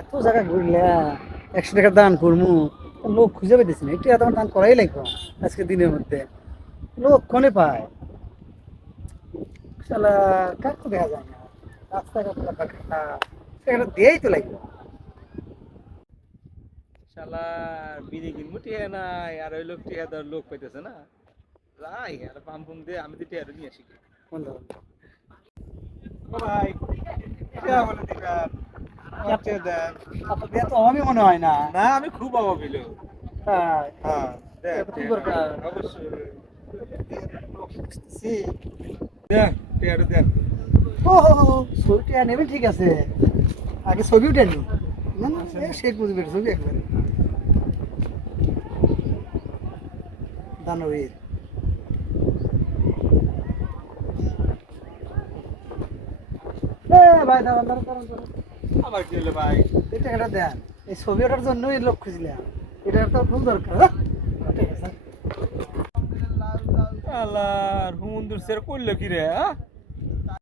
এত জায়গা ঘুরলে একশো টাকা দান করমু। তা লোক খুঁজে পেতেছি না একটু তোমার দান করাই লাগবে আজকে দিনের মধ্যে। লোক ক্ষণে পায়? শালা তো দেখা যায় না। রাস্তাঘাট সেখানে দিয়েই তো লাগবে। শালার বিড়ি কিনবো টিয়া নাই আর ওই লোক টিয়া লোক পাইতেছে না। যাই আর পাম পুম দিয়ে আমি তো টিয়া নিয়ে আসি। বন্ধু। ভাই টিয়া বলে দিবেন আমার টিয়া দেন আপনার দেয়া তো আমি মনে হয় না? না আমি খুব অভাব হ্যাঁ হ্যাঁ কি? অবশ্যই লোক টিয়াটা দেন ও হো হো, ছবিটা নেবেন ঠিক আছে। আগে ছবি উঠে নি। না না শেখ মুজিবের ছবি একবারে। দানবীর। ভাই দাঁড়ান দাঁড়ান দাঁড়ান দাঁড়ান। আমার কি হলো ভাই? এই টাকাটা দেন। এই ছবি ওঠার জন্যই লোক খুঁজলাম। এটা তো খুব দরকার হ্যাঁ? ঠিক আছে। আল্লাহ হুমন্দুর স্যার করল কি রে হ্যাঁ?